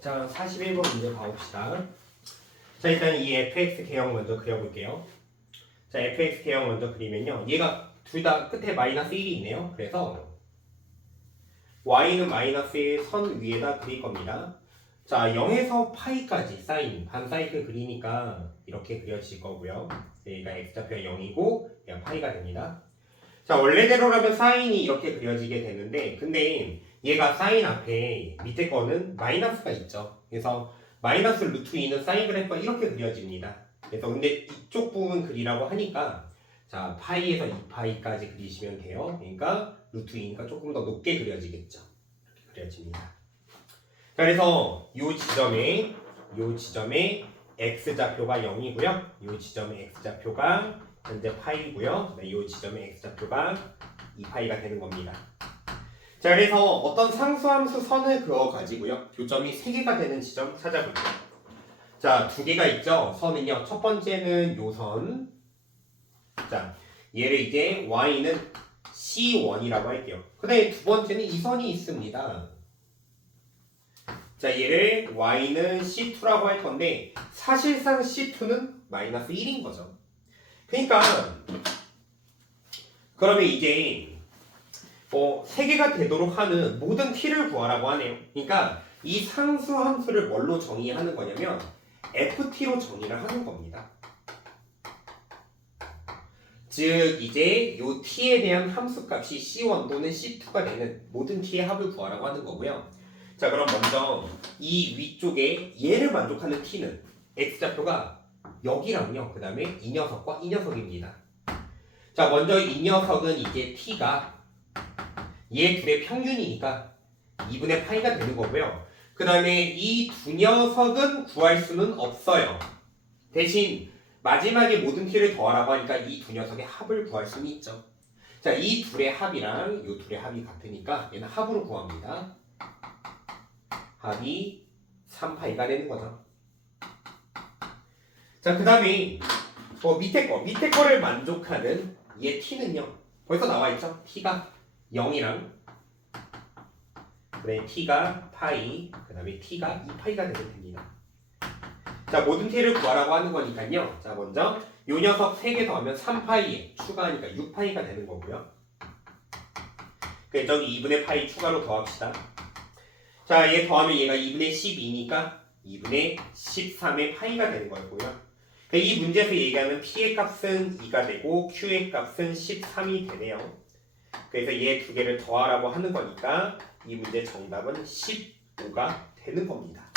자, 41번 문제 봐봅시다. 자, 일단 이 fx 개형 먼저 그려볼게요. 자, fx 개형 먼저 그리면요. 얘가 둘 다 끝에 마이너스 1이 있네요. 그래서 y는 마이너스 1 선 위에다 그릴 겁니다. 자, 0에서 파이까지 사인, 반 사이클 그리니까 이렇게 그려질 거고요. 얘가 x좌표가 0이고 얘가 파이가 됩니다. 자, 원래대로라면 사인이 이렇게 그려지게 되는데 근데 얘가 사인 앞에 밑에 거는 마이너스가 있죠. 그래서 마이너스 루트 2는 사인 그래프가 이렇게 그려집니다. 그래서 근데 이쪽 부분 그리라고 하니까 자 파이에서 2파이까지 그리시면 돼요. 그러니까 루트 2니까 조금 더 높게 그려지겠죠. 이렇게 그려집니다. 자 그래서 이 지점에 이 지점에 x 좌표가 0이고요. 이 지점에 x 좌표가 현재 파이고요. 네, 이 지점에 x 좌표가 2파이가 되는 겁니다. 자 그래서 어떤 상수함수 선을 그어 가지고요. 교점이 3개가 되는 지점 찾아볼게요. 자두 개가 있죠. 선은요. 첫 번째는 요선. 자 얘를 이제 y는 c1이라고 할게요. 그 다음에 두 번째는 이 선이 있습니다. 자 얘를 y는 c2라고 할 건데 사실상 c2는 마이너스 1인 거죠. 그러니까 그러면 이제 어, 세 개가 되도록 하는 모든 t를 구하라고 하네요. 그러니까 이 상수 함수를 뭘로 정의하는 거냐면 ft로 정의를 하는 겁니다. 즉 이제 요 t에 대한 함수값이 c1 또는 c2가 되는 모든 t의 합을 구하라고 하는 거고요. 자 그럼 먼저 이 위쪽에 얘를 만족하는 t는 x좌표가 여기랑요. 그 다음에 이 녀석과 이 녀석입니다. 자 먼저 이 녀석은 이제 t가 얘 둘의 평균이니까 2분의 파이가 되는 거고요. 그 다음에 이 두 녀석은 구할 수는 없어요. 대신 마지막에 모든 t를 더하라고 하니까 이 두 녀석의 합을 구할 수는 있죠. 자, 이 둘의 합이랑 이 둘의 합이 같으니까 얘는 합으로 구합니다. 합이 3파이가 되는 거죠. 자, 그 다음에 어, 밑에 거, 밑에 거를 만족하는 얘 t는요. 벌써 나와 있죠? t가 0이랑 그다음에 t가 파이 그다음에 t가 2파이가 되면 됩니다. 자 모든 t를 구하라고 하는 거니까요. 자 먼저 요 녀석 3개 더하면 3파이에 추가하니까 6파이가 되는 거고요. 그 저기 2분의 파이 추가로 더합시다. 자 얘 더하면 얘가 2분의 12니까 2분의 13의 파이가 되는 거고요. 그이 문제에서 얘기하는 p의 값은 2가 되고 q의 값은 13이 되네요. 그래서 얘 두 개를 더하라고 하는 거니까 이 문제 정답은 15가 되는 겁니다.